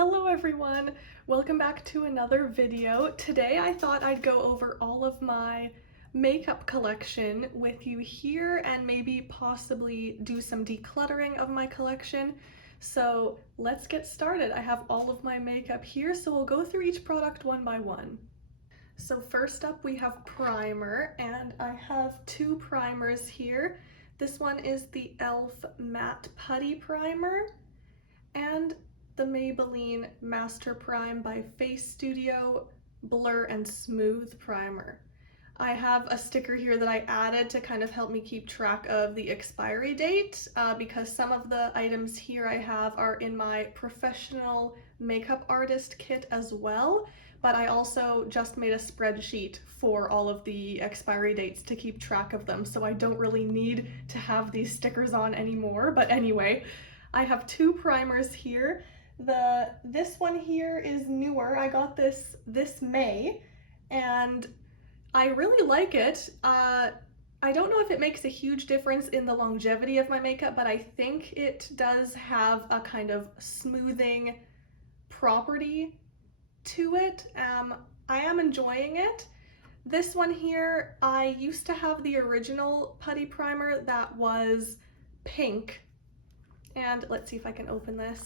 Hello everyone! Welcome back to another video. Today I thought I'd go over all of my makeup collection with you here and maybe possibly do some decluttering of my collection. So let's get started. I have all of my makeup here, so we'll go through each product one by one. So first up we have primer, and I have two primers here. This one is the e.l.f. Matte Putty Primer and the Maybelline Master Prime by Face Studio Blur and Smooth Primer. I have a sticker here that I added to kind of help me keep track of the expiry date because some of the items here I have are in my professional makeup artist kit as well, but I also just made a spreadsheet for all of the expiry dates to keep track of them, so I don't really need to have these stickers on anymore. But anyway, I have two primers here. This one here is newer. I got this May and I really like it. I don't know if it makes a huge difference in the longevity of my makeup, but I think it does have a kind of smoothing property to it. I am enjoying it. This one here, I used to have the original putty primer that was pink. And let's see if I can open this.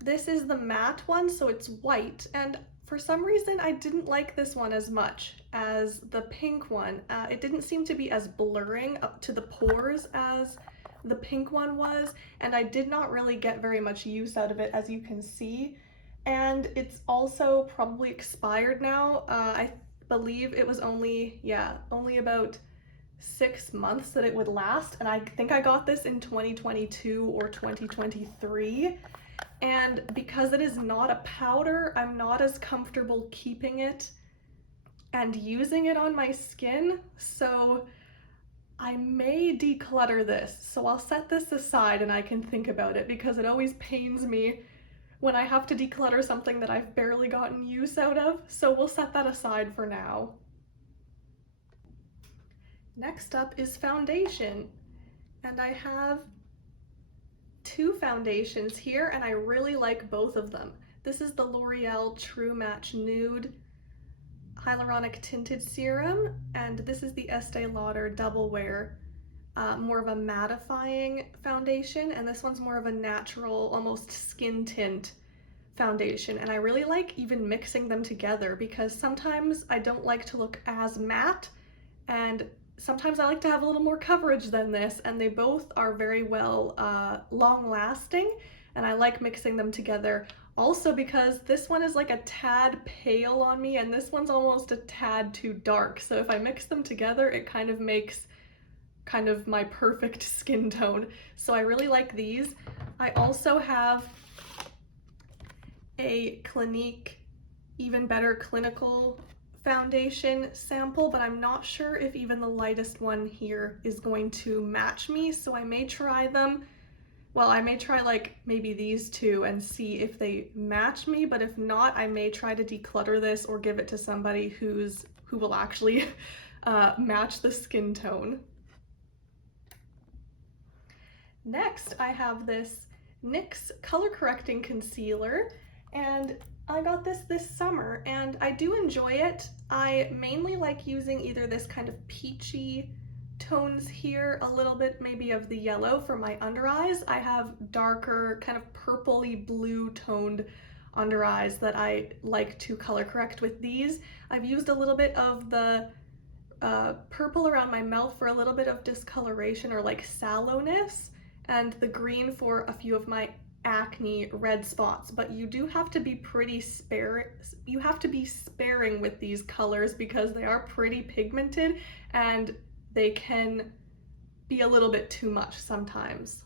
This is the matte one, so it's white, and for some reason I didn't like this one as much as the pink one. It didn't seem to be as blurring up to the pores as the pink one was, and I did not really get very much use out of it, as you can see. And it's also probably expired now. I believe it was only about 6 months that it would last, and I think I got this in 2022 or 2023. And because it is not a powder, I'm not as comfortable keeping it and using it on my skin, so I may declutter this. So I'll set this aside and I can think about it, because it always pains me when I have to declutter something that I've barely gotten use out of, so we'll set that aside for now. Next up is foundation, and I have two foundations here and I really like both of them. This is the L'Oreal True Match Nude Hyaluronic Tinted Serum, and this is the Estee Lauder Double Wear, more of a mattifying foundation, and this one's more of a natural, almost skin tint foundation. And I really like even mixing them together, because sometimes I don't like to look as matte, and sometimes I like to have a little more coverage than this, and they both are very well long lasting, and I like mixing them together. Also because this one is like a tad pale on me and this one's almost a tad too dark, so if I mix them together it kind of makes my perfect skin tone. So I really like these. I also have a Clinique Even Better Clinical foundation sample, but I'm not sure if even the lightest one here is going to match me, so I may try them. Well, I may try like maybe these two and see if they match me, but if not, I may try to declutter this or give it to somebody who will actually match the skin tone. Next, I have this NYX Color Correcting Concealer, and I got this summer and I do enjoy it. I mainly like using either this kind of peachy tones here, a little bit maybe of the yellow for my under eyes. I have darker kind of purpley blue toned under eyes that I like to color correct with these. I've used a little bit of the purple around my mouth for a little bit of discoloration or like sallowness, and the green for a few of my acne red spots, but you do have to be pretty sparing with these colors because they are pretty pigmented and they can be a little bit too much sometimes.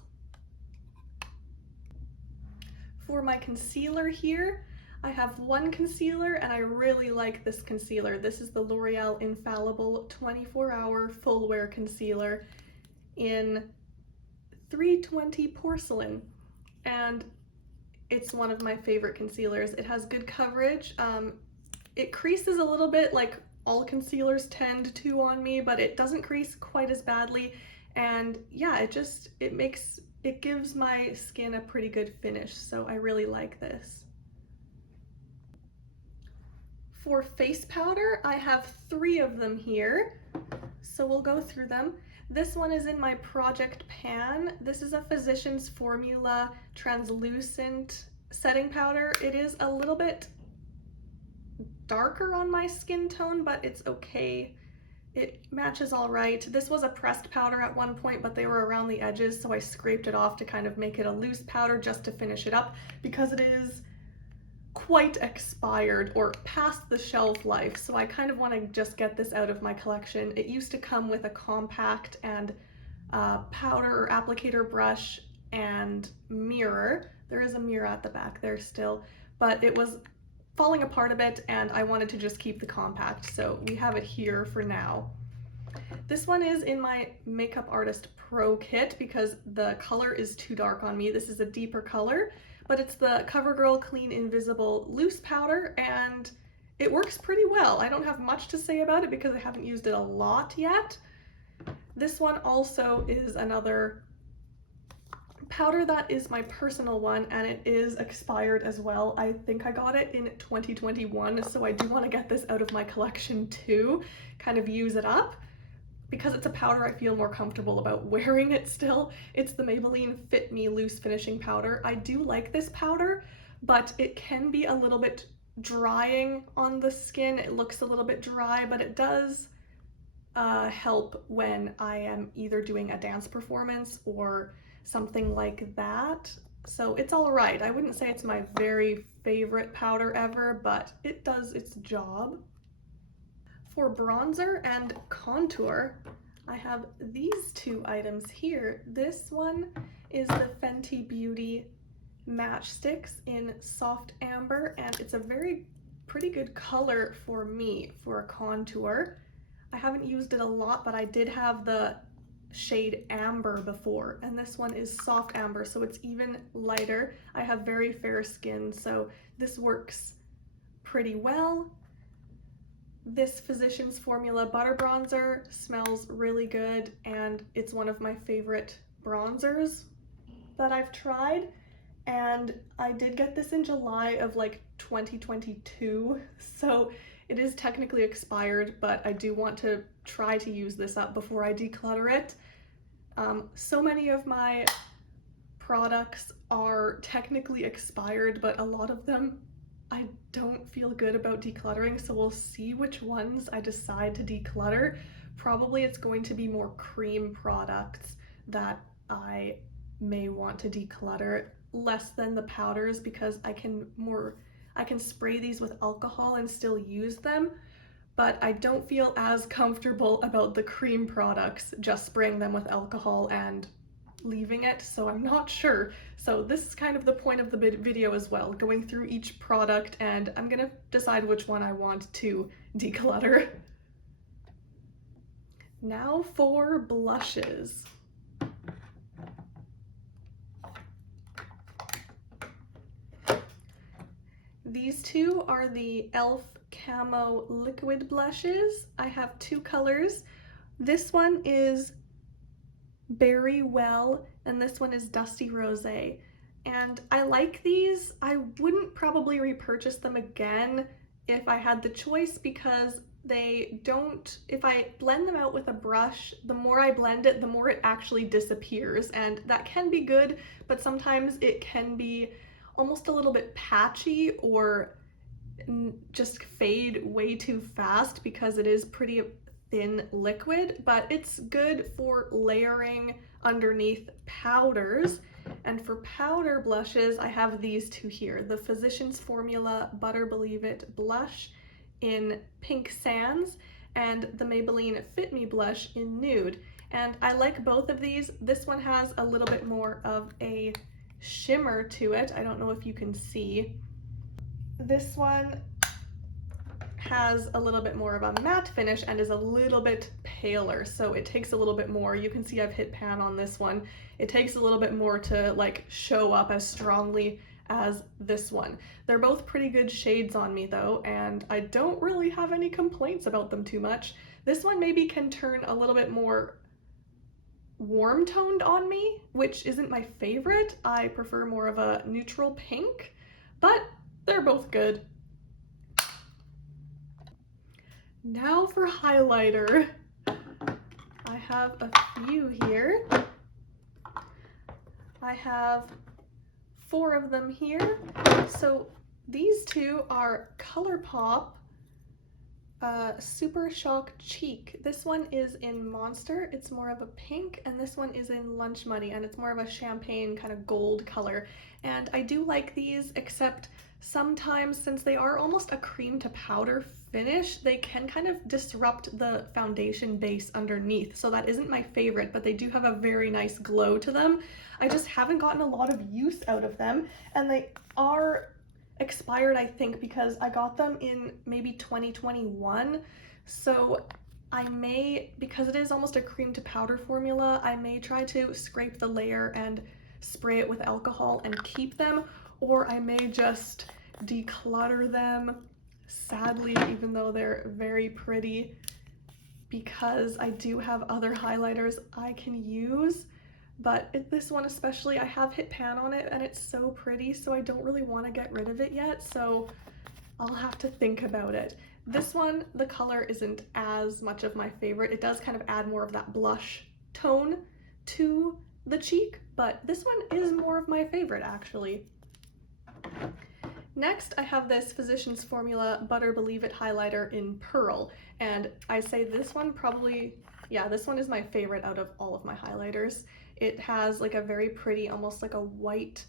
For my concealer here, I have one concealer and I really like this concealer. This is the L'Oreal Infallible 24-Hour Full Wear Concealer in 320 Porcelain. And it's one of my favorite concealers. It has good coverage. It creases a little bit like all concealers tend to on me, but it doesn't crease quite as badly. And yeah, it gives my skin a pretty good finish, so I really like this. For face powder, I have 3 of them here, so we'll go through them. This one is in my project pan. This is a Physicians Formula translucent setting powder. It is a little bit darker on my skin tone, but it's okay. It matches all right. This was a pressed powder at one point, but they were around the edges, so I scraped it off to kind of make it a loose powder just to finish it up, because it is quite expired or past the shelf life, so I kind of want to just get this out of my collection. It used to come with a compact and powder or applicator brush and mirror. There is a mirror at the back there still, but it was falling apart a bit and I wanted to just keep the compact, so we have it here for now. This one is in my Makeup Artist Pro kit because the color is too dark on me. This is a deeper color, but it's the CoverGirl Clean Invisible Loose Powder and it works pretty well. I don't have much to say about it because I haven't used it a lot yet. This one also is another powder that is my personal one, and it is expired as well. I think I got it in 2021, so I do want to get this out of my collection too, kind of use it up. Because it's a powder, I feel more comfortable about wearing it still. It's the Maybelline Fit Me Loose Finishing Powder. I do like this powder, but it can be a little bit drying on the skin. It looks a little bit dry, but it does help when I am either doing a dance performance or something like that. So it's all right. I wouldn't say it's my very favorite powder ever, but it does its job. For bronzer and contour, I have these 2 items here. This one is the Fenty Beauty Matchsticks in Soft Amber, and it's a very pretty good color for me for a contour. I haven't used it a lot, but I did have the shade Amber before, and this one is Soft Amber, so it's even lighter. I have very fair skin, so this works pretty well. This Physicians Formula Butter Bronzer smells really good, and it's one of my favorite bronzers that I've tried. And I did get this in July of like 2022, so it is technically expired, but I do want to try to use this up before I declutter it. So many of my products are technically expired, but a lot of them I don't feel good about decluttering, so we'll see which ones I decide to declutter. Probably it's going to be more cream products that I may want to declutter, less than the powders, because I can spray these with alcohol and still use them, but I don't feel as comfortable about the cream products just spraying them with alcohol and leaving it, so I'm not sure. So this is kind of the point of the video as well, going through each product, and I'm gonna decide which one I want to declutter. Now for blushes. These 2 are the e.l.f. Camo Liquid Blushes. I have 2 colors. This one is Berry Well, and this one is Dusty Rosé. And I like these. I wouldn't probably repurchase them again if I had the choice, because they don't, if I blend them out with a brush, the more I blend it, the more it actually disappears, and that can be good, but sometimes it can be almost a little bit patchy or just fade way too fast because it is pretty thin liquid, but it's good for layering underneath powders. And for powder blushes, I have these 2 here, the Physicians Formula Butter Believe It blush in Pink Sands and the Maybelline Fit Me blush in Nude. And I like both of these. This one has a little bit more of a shimmer to it. I don't know if you can see. This one has a little bit more of a matte finish and is a little bit paler, so it takes a little bit more. You can see I've hit pan on this one. It takes a little bit more to like show up as strongly as this one. They're both pretty good shades on me though, and I don't really have any complaints about them too much. This one maybe can turn a little bit more warm toned on me, which isn't my favorite. I prefer more of a neutral pink, but they're both good. Now for highlighter. I have a few here. I have 4 of them here. So these two are ColourPop Super Shock Cheek. This one is in Monster, it's more of a pink, and this one is in Lunch Money, and it's more of a champagne kind of gold color. And I do like these, except sometimes, since they are almost a cream to powder finish, they can kind of disrupt the foundation base underneath. So that isn't my favorite, but they do have a very nice glow to them. I just haven't gotten a lot of use out of them, and they are expired, I think, because I got them in maybe 2021. So I may, because it is almost a cream to powder formula, I may try to scrape the layer and spray it with alcohol and keep them, or I may just declutter them, sadly, even though they're very pretty, because I do have other highlighters I can use. But this one especially, I have hit pan on it and it's so pretty, so I don't really want to get rid of it yet, so I'll have to think about it. This one, the color isn't as much of my favorite. It does kind of add more of that blush tone to the cheek, but this one is more of my favorite, actually. Next, I have this Physicians Formula Butter Believe It highlighter in Pearl, and I say this one probably, yeah, this one is my favorite out of all of my highlighters. It has like a very pretty, almost like a white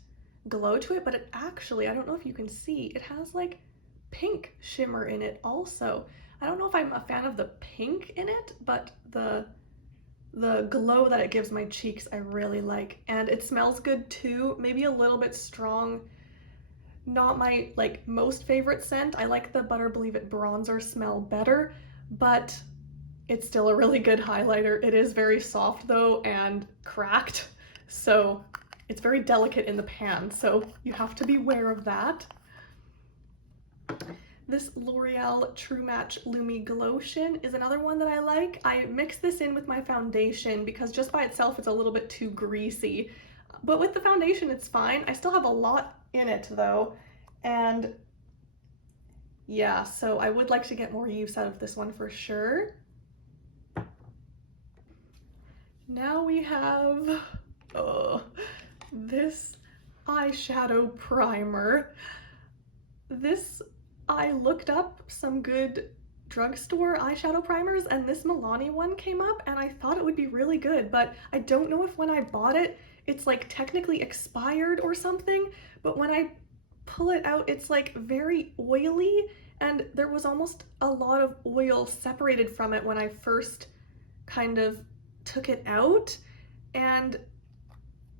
glow to it, but it actually, I don't know if you can see, it has like pink shimmer in it also. I don't know if I'm a fan of the pink in it, but the glow that it gives my cheeks I really like. And it smells good too, maybe a little bit strong. Not my like most favorite scent. I like the Butter Believe It bronzer smell better, but it's still a really good highlighter. It is very soft though and cracked, so it's very delicate in the pan, so you have to be aware of that. This L'Oreal True Match Lumi Glotion is another one that I like. I mix this in with my foundation because just by itself it's a little bit too greasy, but with the foundation it's fine. I still have a lot in it though, and yeah, so I would like to get more use out of this one for sure. Now we have this eyeshadow primer. This, I looked up some good drugstore eyeshadow primers and this Milani one came up and I thought it would be really good, but I don't know if when I bought it, it's like technically expired or something, but when I pull it out, it's like very oily and there was almost a lot of oil separated from it when I first kind of took it out, and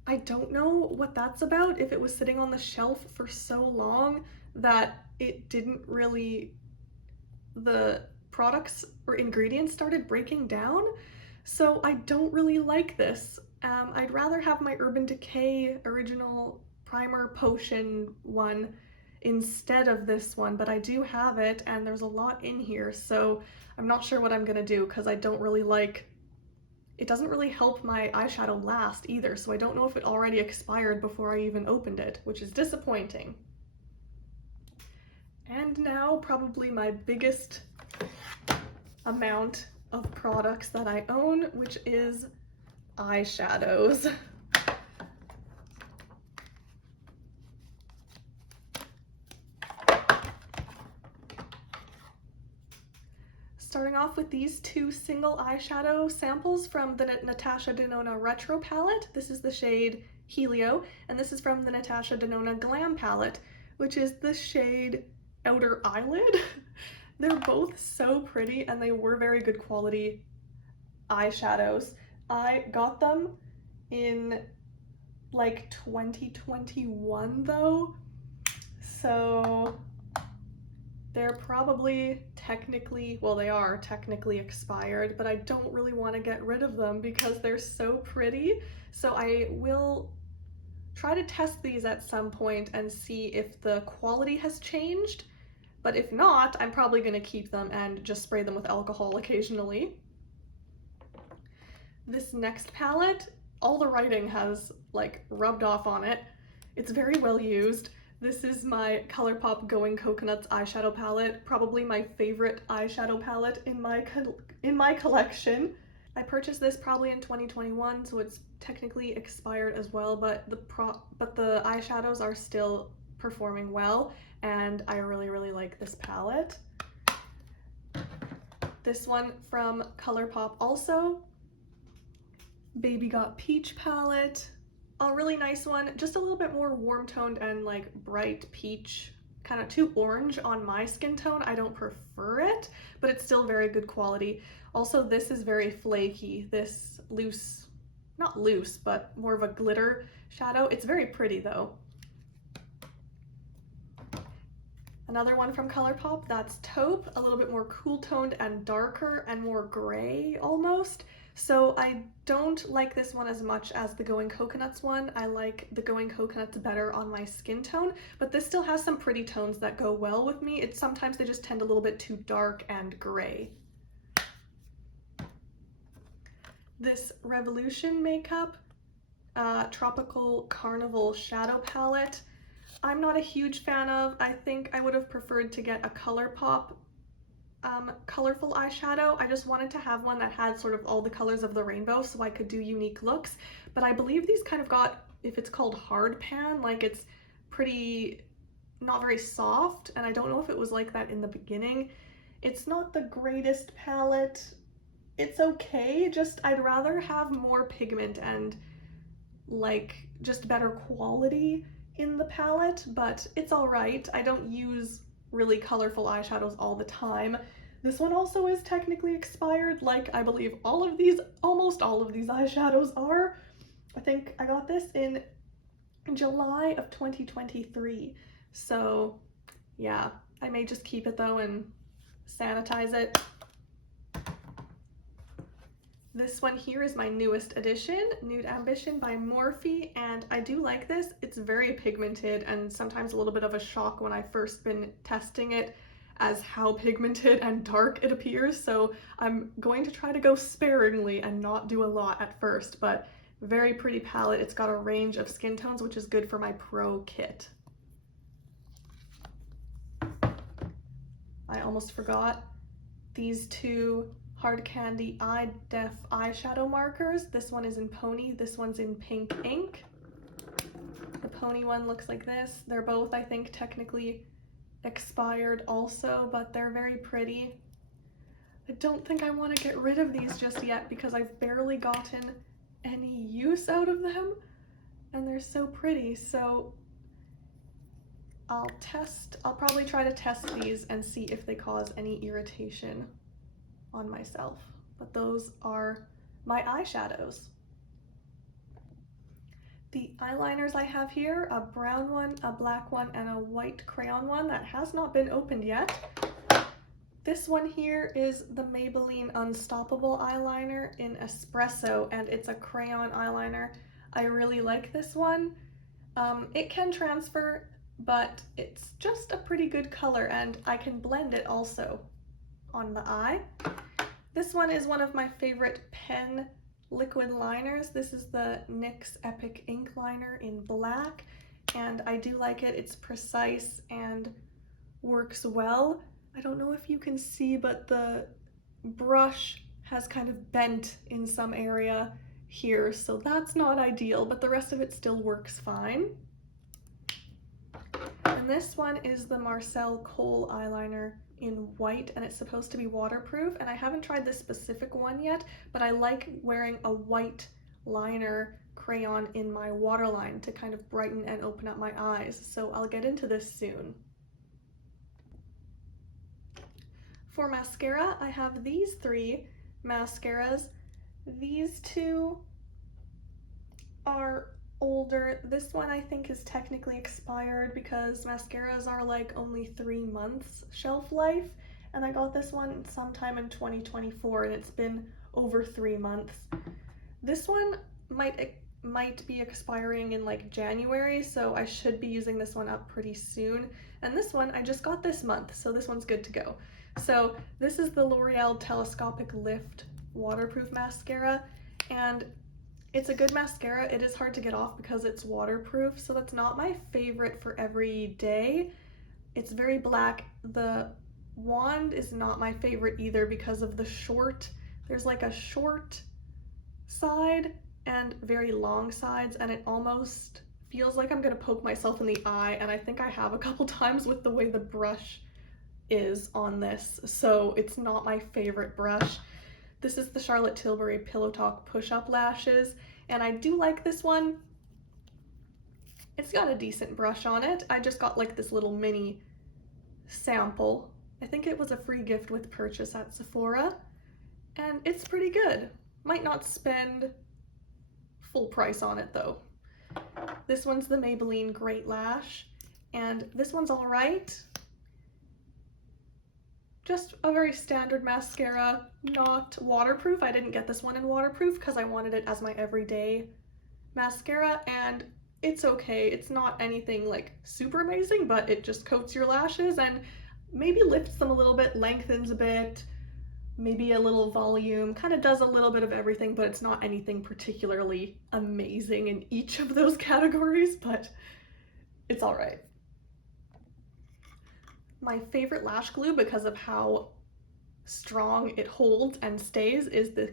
I don't know what that's about, if it was sitting on the shelf for so long that it didn't really, the products or ingredients started breaking down, so I don't really like this. I'd rather have my Urban Decay original primer potion one instead of this one, but I do have it and there's a lot in here, so I'm not sure what I'm gonna do because I don't really like, it doesn't really help my eyeshadow last either, so I don't know if it already expired before I even opened it, which is disappointing. And now probably my biggest amount of products that I own, which is eyeshadows. Starting off with these 2 single eyeshadow samples from the Natasha Denona Retro palette. This is the shade Helio, and this is from the Natasha Denona Glam palette, which is the shade Outer Eyelid. They're both so pretty and they were very good quality eyeshadows. I got them in like 2021 though, so they're probably technically, well, they are technically expired, but I don't really want to get rid of them because they're so pretty. So I will try to test these at some point and see if the quality has changed. But if not, I'm probably going to keep them and just spray them with alcohol occasionally. This next palette, all the writing has like rubbed off on it. It's very well used. This is my ColourPop Going Coconuts eyeshadow palette, probably my favorite eyeshadow palette in my collection. I purchased this probably in 2021, so it's technically expired as well, but the eyeshadows are still performing well, and I really like this palette. This one from ColourPop also, Baby Got Peach palette. A really nice one, just a little bit more warm toned and like bright peach, kind of too orange on my skin tone. I don't prefer it, but it's still very good quality. Also, this is very flaky, this loose, not loose, but more of a glitter shadow. It's very pretty though. Another one from ColourPop, that's Taupe, a little bit more cool toned and darker and more gray almost. So I don't like this one as much as the Going Coconuts one. I like the Going Coconuts better on my skin tone, but this still has some pretty tones that go well with me. Sometimes they just tend a little bit too dark and gray. This Revolution Makeup Tropical Carnival Shadow Palette, I'm not a huge fan of. I think I would have preferred to get a ColourPop colorful eyeshadow. I just wanted to have one that had sort of all the colors of the rainbow so I could do unique looks, but I believe these kind of got, if it's called hard pan, like it's pretty not very soft, and I don't know if it was like that in the beginning. It's not the greatest palette. It's okay, just I'd rather have more pigment and like just better quality in the palette, but it's all right. I don't use really colorful eyeshadows all the time. This one also is technically expired, like I believe almost all of these eyeshadows are. I think I got this in July of 2023. So yeah, I may just keep it though and sanitize it. This one here is my newest addition, Nude Ambition by Morphe, and I do like this. It's very pigmented and sometimes a little bit of a shock when I've first been testing it as how pigmented and dark it appears, so I'm going to try to go sparingly and not do a lot at first, but very pretty palette. It's got a range of skin tones, which is good for my pro kit. I almost forgot these two Hard Candy Eye Def eyeshadow markers. This one is in Pony, this one's in Pink Ink. The Pony one looks like this. They're both, I think, technically expired also, but they're very pretty. I don't think I want to get rid of these just yet because I've barely gotten any use out of them, and they're so pretty, so I'll probably try to test these and see if they cause any irritation on myself. But those are my eyeshadows. The eyeliners I have here, a brown one, a black one, and a white crayon one that has not been opened yet. This one here is the Maybelline Unstoppable eyeliner in Espresso, and it's a crayon eyeliner. I really like this one. It can transfer, but it's just a pretty good color, and I can blend it also on the eye. This one is one of my favorite pen liquid liners. This is the NYX Epic Ink Liner in black, and I do like it. It's precise and works well. I don't know if you can see, but the brush has kind of bent in some area here, so that's not ideal, but the rest of it still works fine. And this one is the Marcel Kohl eyeliner in white, and it's supposed to be waterproof, and I haven't tried this specific one yet, but I like wearing a white liner crayon in my waterline to kind of brighten and open up my eyes, so I'll get into this soon. For mascara, I have these three mascaras. These two are older. This one I think is technically expired because mascaras are like only 3 months shelf life, and I got this one sometime in 2024 and it's been over 3 months. This one might be expiring in like January, so I should be using this one up pretty soon. And this one I just got this month, so this one's good to go. So this is the L'Oreal Telescopic Lift Waterproof Mascara, and It's a good mascara. It is hard to get off because it's waterproof, so that's not my favorite for every day. It's very black. The wand is not my favorite either because of the short, there's like a short side and very long sides, and it almost feels like I'm gonna poke myself in the eye, and I think I have a couple times with the way the brush is on this, so it's not my favorite brush. This is the Charlotte Tilbury Pillow Talk Push-Up Lashes, and I do like this one. It's got a decent brush on it. I just got like this little mini sample. I think it was a free gift with purchase at Sephora, and it's pretty good. Might not spend full price on it though. This one's the Maybelline Great Lash, and this one's all right. Just a very standard mascara, not waterproof. I didn't get this one in waterproof because I wanted it as my everyday mascara, and it's okay. It's not anything like super amazing, but it just coats your lashes and maybe lifts them a little bit, lengthens a bit, maybe a little volume, kind of does a little bit of everything, but it's not anything particularly amazing in each of those categories, but it's all right. My favorite lash glue, because of how strong it holds and stays, is the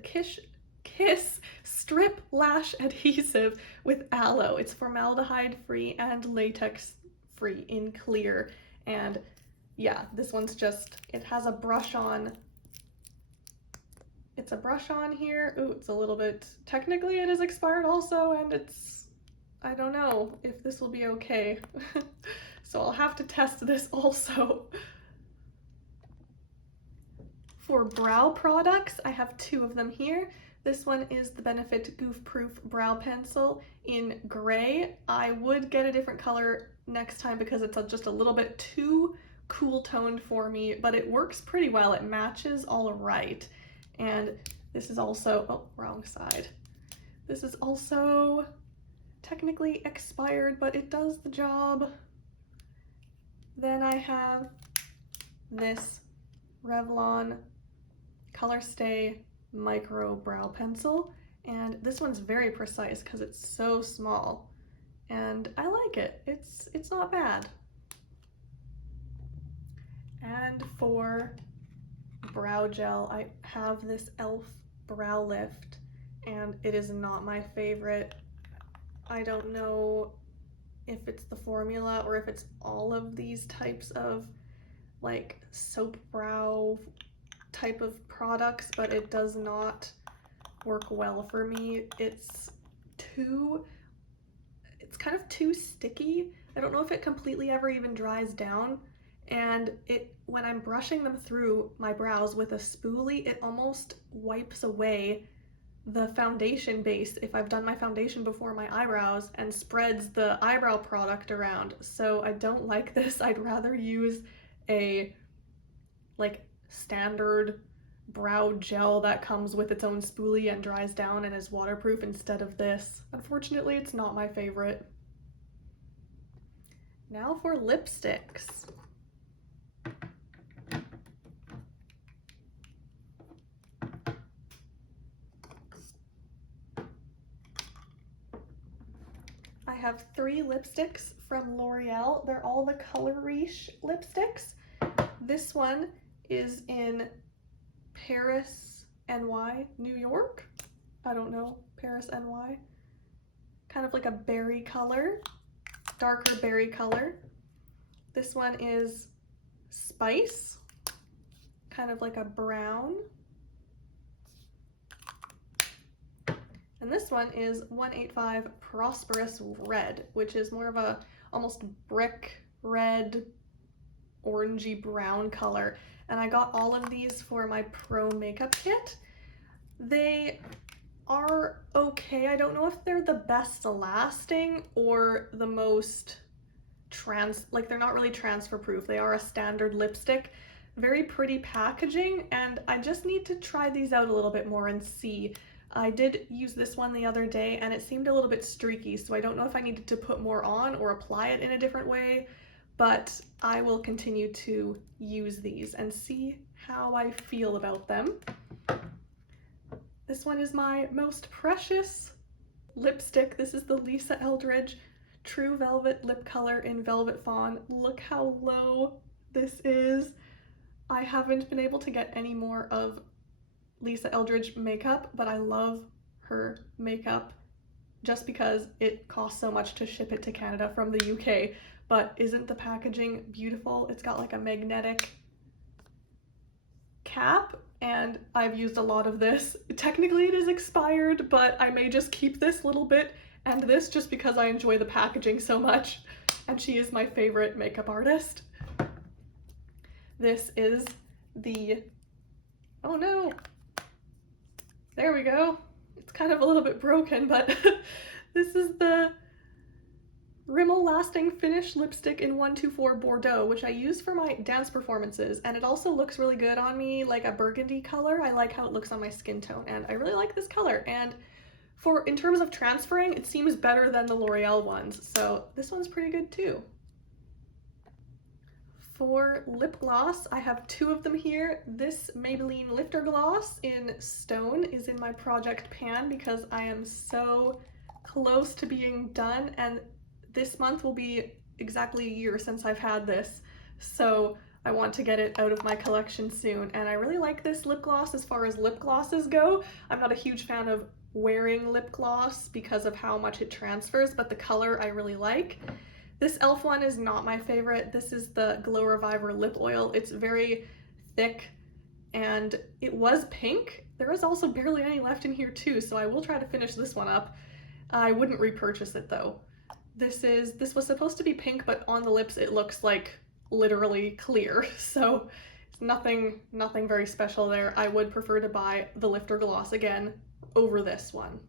Kiss Strip Lash Adhesive with Aloe. It's formaldehyde free and latex free in clear. And yeah, this one's just, it has a brush on. It's a brush on here. Ooh, it's a little bit, technically it is expired also, and it's, I don't know if this will be okay. So I'll have to test this also. For brow products, I have two of them here. This one is the Benefit Goof Proof Brow Pencil in gray. I would get a different color next time because it's just a little bit too cool toned for me, but it works pretty well. It matches all right. And this is also, oh, wrong side. This is also technically expired, but it does the job. Then I have this Revlon Color Stay Micro Brow Pencil, and this one's very precise because it's so small, and I like it. It's not bad. And for brow gel, I have this e.l.f. Brow Lift, and it is not my favorite. I don't know if it's the formula or if it's all of these types of like soap brow type of products, but it does not work well for me. It's kind of too sticky. I don't know if it completely ever even dries down, and when I'm brushing them through my brows with a spoolie, it almost wipes away the foundation base if I've done my foundation before my eyebrows and spreads the eyebrow product around. So I don't like this. I'd rather use a like standard brow gel that comes with its own spoolie and dries down and is waterproof instead of this. Unfortunately, it's not my favorite. Now for lipsticks. I have 3 lipsticks from L'Oreal. They're all the Color Riche lipsticks. This one is in Paris, NY, New York. I don't know, Paris, NY. Kind of like a berry color, darker berry color. This one is Spice, kind of like a brown. And this one is 185 Prosperous Red, which is more of a almost brick red, orangey brown color. And I got all of these for my pro makeup kit. They are okay. I don't know if they're the best lasting or the most like they're not really transfer proof. They are a standard lipstick. Very pretty packaging, and I just need to try these out a little bit more and see. I did use this one the other day and it seemed a little bit streaky, so I don't know if I needed to put more on or apply it in a different way, but I will continue to use these and see how I feel about them. This one is my most precious lipstick. This is the Lisa Eldridge True Velvet Lip Color in Velvet Fawn. Look how low this is. I haven't been able to get any more of Lisa Eldridge makeup, but I love her makeup just because it costs so much to ship it to Canada from the UK. But isn't the packaging beautiful? It's got like a magnetic cap, and I've used a lot of this. Technically it is expired, but I may just keep this little bit and this just because I enjoy the packaging so much, and she is my favorite makeup artist. This is the, oh no, there we go. It's kind of a little bit broken, but this is the Rimmel Lasting Finish Lipstick in 124 Bordeaux, which I use for my dance performances, and it also looks really good on me, like a burgundy color. I like how it looks on my skin tone, and I really like this color. And in terms of transferring, it seems better than the L'Oreal ones, so this one's pretty good too. For lip gloss, I have two of them here. This Maybelline Lifter Gloss in Stone is in my project pan because I am so close to being done, and this month will be exactly a year since I've had this, so I want to get it out of my collection soon. And I really like this lip gloss as far as lip glosses go. I'm not a huge fan of wearing lip gloss because of how much it transfers, but the color I really like. This e.l.f. one is not my favorite. This is the Glow Reviver Lip Oil. It's very thick, and it was pink. There is also barely any left in here too, so I will try to finish this one up. I wouldn't repurchase it though. This was supposed to be pink, but on the lips it looks like literally clear, so it's nothing very special there. I would prefer to buy the Lifter Gloss again over this one.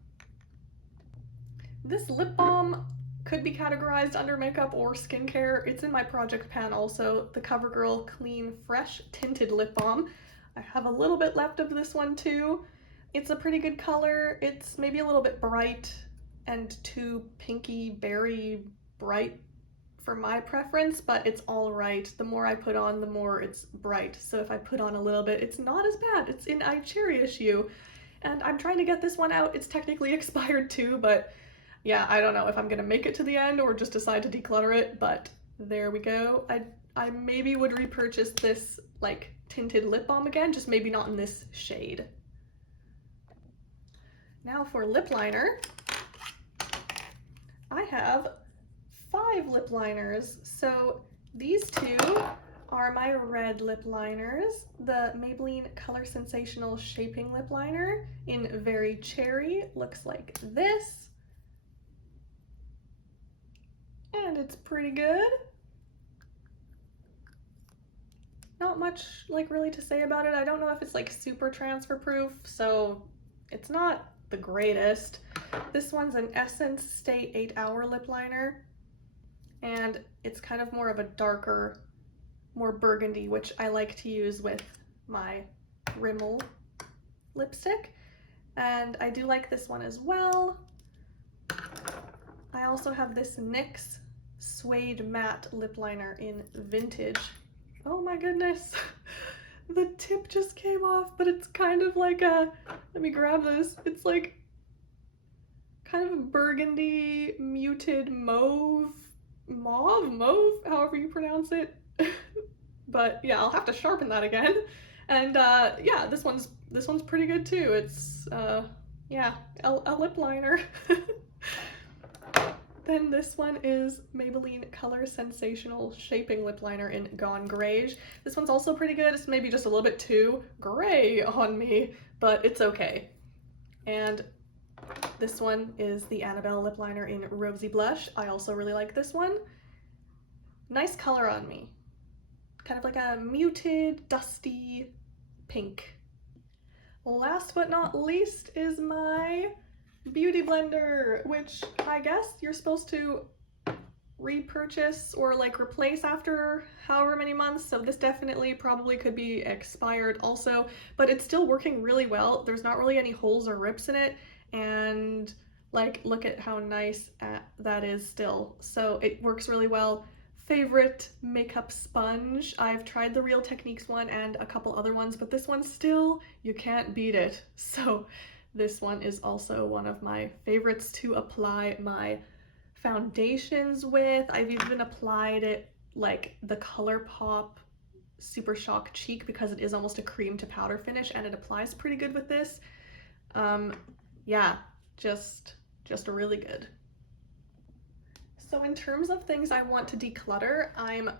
This lip balm could be categorized under makeup or skincare. It's in my project pan also, the CoverGirl Clean Fresh Tinted Lip Balm. I have a little bit left of this one too. It's a pretty good color. It's maybe a little bit bright and too pinky berry bright for my preference, but it's all right. The more I put on, the more it's bright. So if I put on a little bit, it's not as bad. It's in I Cherish You, and I'm trying to get this one out. It's technically expired too, but yeah, I don't know if I'm gonna make it to the end or just decide to declutter it, but there we go. I maybe would repurchase this like tinted lip balm again, just maybe not in this shade. Now for lip liner, I have 5 lip liners. So these two are my red lip liners. The Maybelline Color Sensational Shaping Lip Liner in Very Cherry looks like this. And it's pretty good. Not much like really to say about it. I don't know if it's like super transfer proof, so it's not the greatest. This one's an Essence Stay 8-Hour lip liner, and it's kind of more of a darker, more burgundy, which I like to use with my Rimmel lipstick. And I do like this one as well. I also have this NYX Suede Matte lip liner in Vintage. Oh my goodness, the tip just came off, but it's kind of like a, let me grab this, it's like kind of burgundy muted mauve, however you pronounce it. But yeah, I'll have to sharpen that again. And yeah, this one's pretty good too. It's yeah, a lip liner. Then this one is Maybelline Color Sensational Shaping Lip Liner in Gone Greige. This one's also pretty good. It's maybe just a little bit too gray on me, but it's okay. And this one is the Annabelle Lip Liner in Rosy Blush. I also really like this one. Nice color on me. Kind of like a muted, dusty pink. Last but not least is my Beauty Blender, which I guess you're supposed to repurchase or like replace after however many months, so this definitely probably could be expired also, but it's still working really well. There's not really any holes or rips in it, and like look at how nice that is still. So it works really well. Favorite makeup sponge. I've tried the Real Techniques one and a couple other ones, but this one still, you can't beat it. So This one is also one of my favorites to apply my foundations with. I've even applied it like the ColourPop Super Shock Cheek because it is almost a cream to powder finish and it applies pretty good with this. Yeah, just really good. So in terms of things I want to declutter, I'm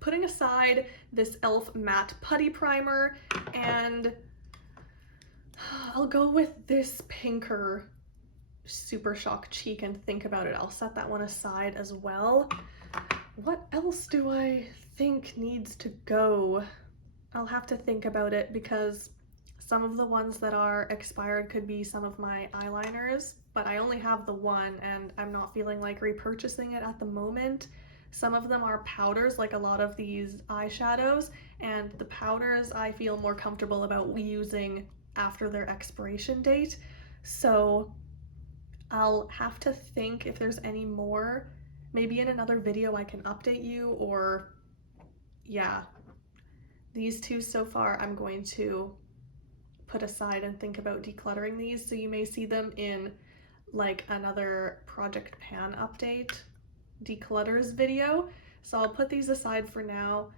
putting aside this e.l.f. matte putty primer, and I'll go with this pinker Super Shock Cheek and think about it. I'll set that one aside as well. What else do I think needs to go? I'll have to think about it because some of the ones that are expired could be some of my eyeliners, but I only have the one and I'm not feeling like repurchasing it at the moment. Some of them are powders, like a lot of these eyeshadows, and the powders I feel more comfortable about using after their expiration date. So I'll have to think if there's any more. Maybe in another video I can update you, or yeah. These two so far I'm going to put aside and think about decluttering these, so you may see them in like another Project Pan update declutters video. So I'll put these aside for now,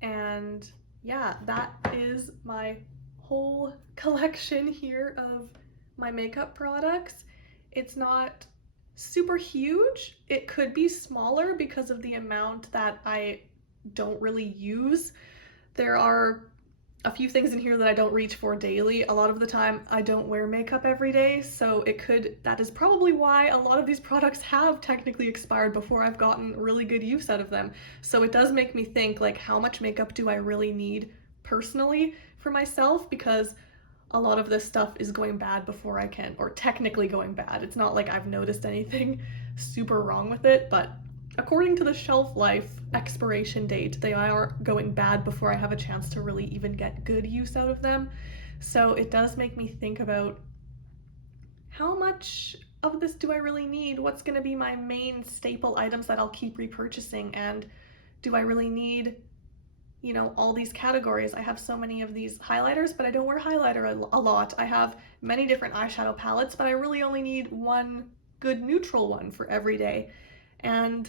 and yeah, that is my whole collection here of my makeup products. It's not super huge. It could be smaller because of the amount that I don't really use. There are a few things in here that I don't reach for daily. A lot of the time I don't wear makeup every day, so that is probably why a lot of these products have technically expired before I've gotten really good use out of them. So it does make me think, like, how much makeup do I really need personally for myself? Because a lot of this stuff is going bad before I can, or technically going bad. It's not like I've noticed anything super wrong with it, but according to the shelf life expiration date, they are going bad before I have a chance to really even get good use out of them. So it does make me think about how much of this do I really need? What's going to be my main staple items that I'll keep repurchasing? And do I really need, you know, all these categories? I have so many of these highlighters, but I don't wear highlighter a lot. I have many different eyeshadow palettes, but I really only need one good neutral one for every day. And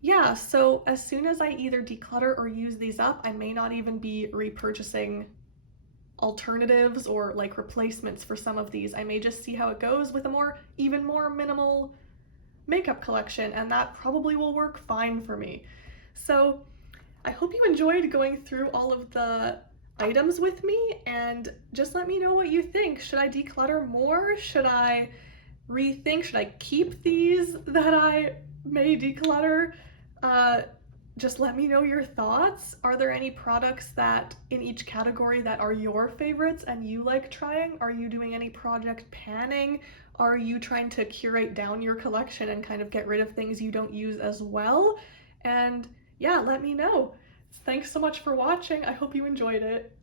yeah, so as soon as I either declutter or use these up, I may not even be repurchasing alternatives or like replacements for some of these. I may just see how it goes with a even more minimal makeup collection, and that probably will work fine for me. So I hope you enjoyed going through all of the items with me, and just let me know what you think. Should I declutter more? Should I rethink? Should I keep these that I may declutter? Just let me know your thoughts. Are there any products that in each category that are your favorites and you like trying? Are you doing any project panning? Are you trying to curate down your collection and kind of get rid of things you don't use as well? And yeah, let me know. Thanks so much for watching. I hope you enjoyed it.